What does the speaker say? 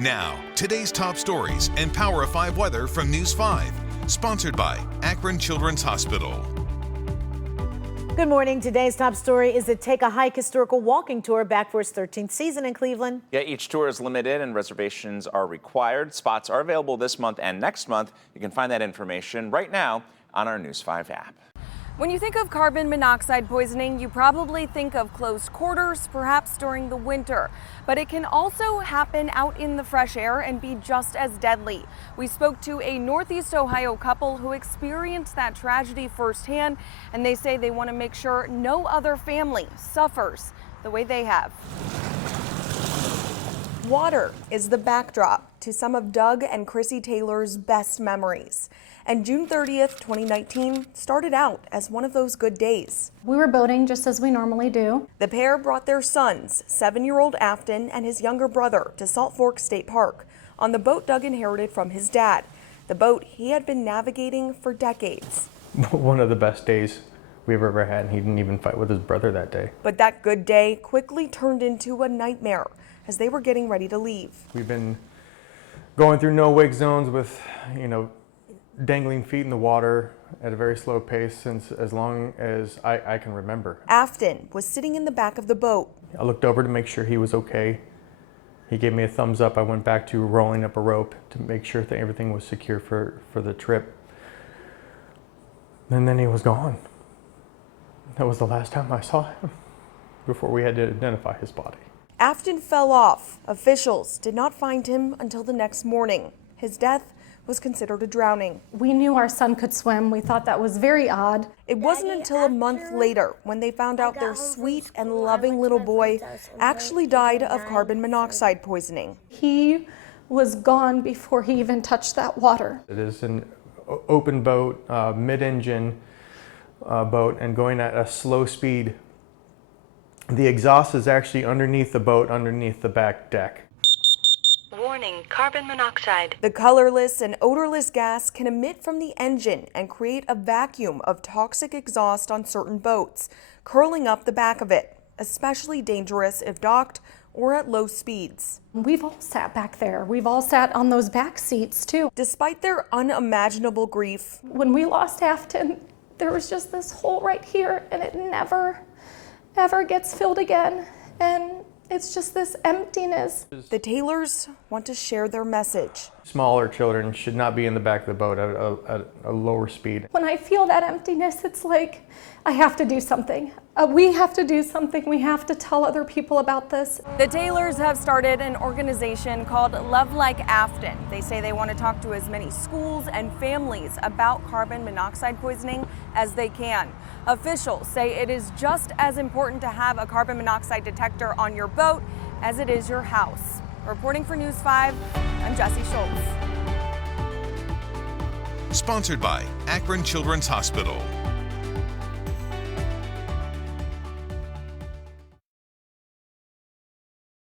Now, today's top stories and Power of 5 weather from News 5. Sponsored by Akron Children's Hospital. Good morning. Today's top story is the Take a Hike historical walking tour back for its 13th season in Cleveland. Yeah, each tour is limited and reservations are required. Spots are available this month and next month. You can find that information right now on our News 5 app. When you think of carbon monoxide poisoning, you probably think of close quarters, perhaps during the winter. But it can also happen out in the fresh air and be just as deadly. We spoke to a Northeast Ohio couple who experienced that tragedy firsthand, and they say they want to make sure no other family suffers the way they have. Water is the backdrop to some of Doug and Chrissy Taylor's best memories. And June 30th, 2019 started out as one of those good days. We were boating just as we normally do. The pair brought their sons, 7-year-old Afton and his younger brother, to Salt Fork State Park on the boat Doug inherited from his dad, the boat he had been navigating for decades. One of the best days we've ever had, and he didn't even fight with his brother that day. But that good day quickly turned into a nightmare as they were getting ready to leave. We've been going through no-wake zones with, dangling feet in the water at a very slow pace since as long as I can remember. Afton was sitting in the back of the boat. I looked over to make sure he was okay. He gave me a thumbs up. I went back to rolling up a rope to make sure that everything was secure for the trip. And then he was gone. That was the last time I saw him before we had to identify his body. Afton fell off. Officials did not find him until the next morning. His death was considered a drowning. We knew our son could swim. We thought that was very odd. It wasn't until a month later when they found out their sweet and loving little boy actually died of carbon monoxide poisoning. He was gone before he even touched that water. It is an open boat, mid-engine boat, and going at a slow speed. The exhaust is actually underneath the boat, underneath the back deck. Warning, carbon monoxide. The colorless and odorless gas can emit from the engine and create a vacuum of toxic exhaust on certain boats, curling up the back of it, especially dangerous if docked or at low speeds. We've all sat back there. We've all sat on those back seats too. Despite their unimaginable grief, when we lost Afton, there was just this hole right here, and it never, ever gets filled again. And it's just this emptiness. The Taylors want to share their message. Smaller children should not be in the back of the boat at a lower speed. When I feel that emptiness, it's like I have to do something. We have to do something. We have to tell other people about this. The Taylors have started an organization called Love Like Afton. They say they want to talk to as many schools and families about carbon monoxide poisoning as they can. Officials say it is just as important to have a carbon monoxide detector on your boat as it is your house. Reporting for News 5, I'm Jessie Schultz. Sponsored by Akron Children's Hospital.